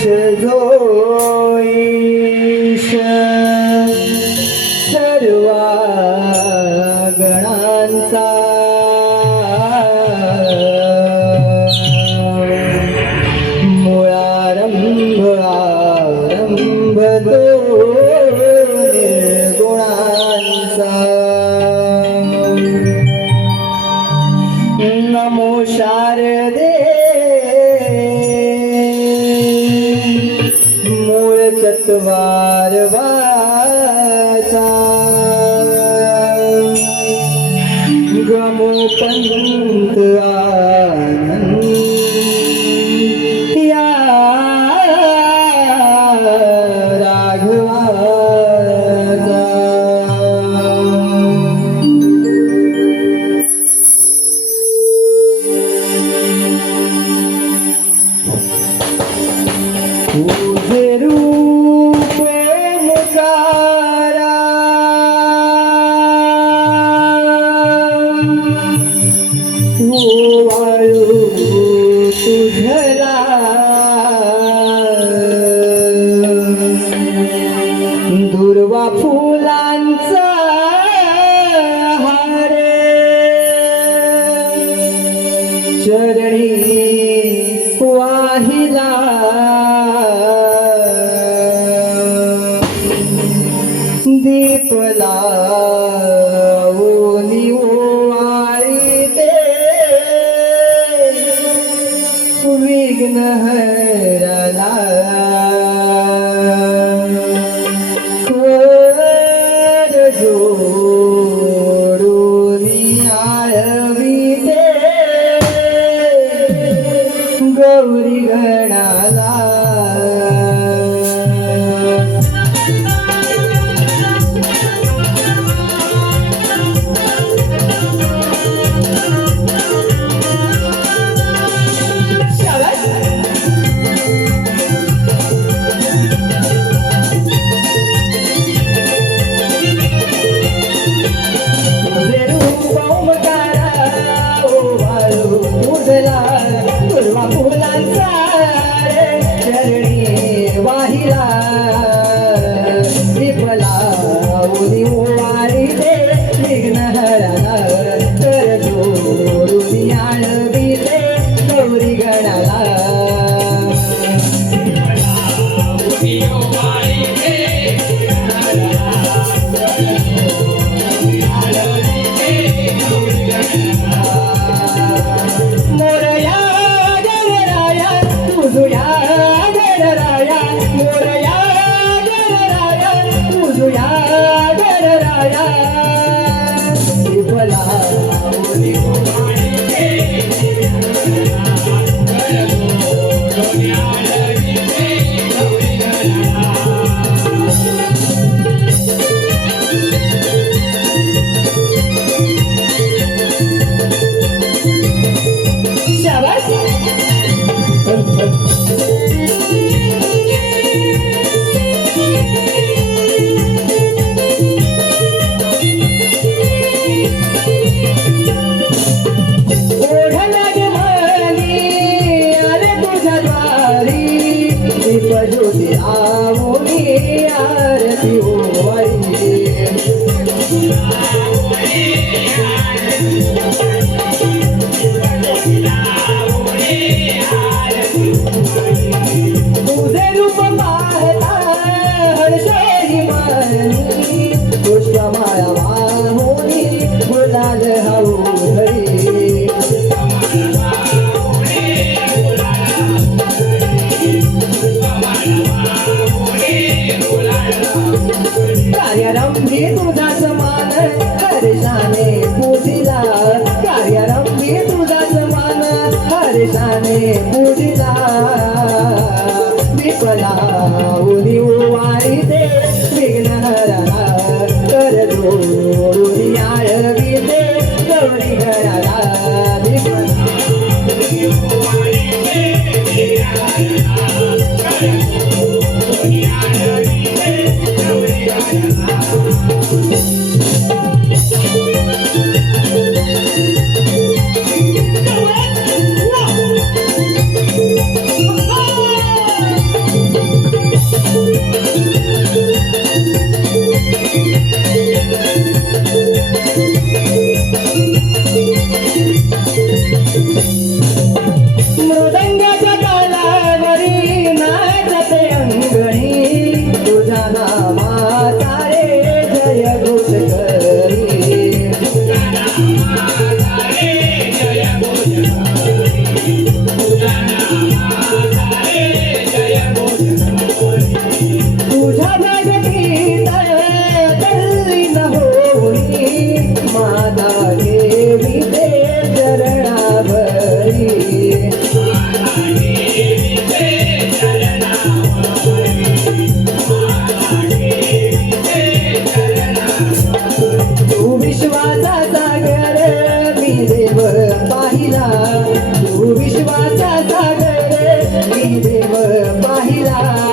সে तत्वार वाचा गमो पंत आनंद या राघवाचा. गणराया मोरया गणराया तुझुया गणराया ज्योती आवडी आरती हो, तुझे रूप पाहता पुष्प हर्षाने पूजिला कार्यारंभी तुझा समान हर्षाने पूजिला. विपला उरी उवाळी दे विघ्न हरा कर जोडून आळवी दे गौरी घराला Yeah.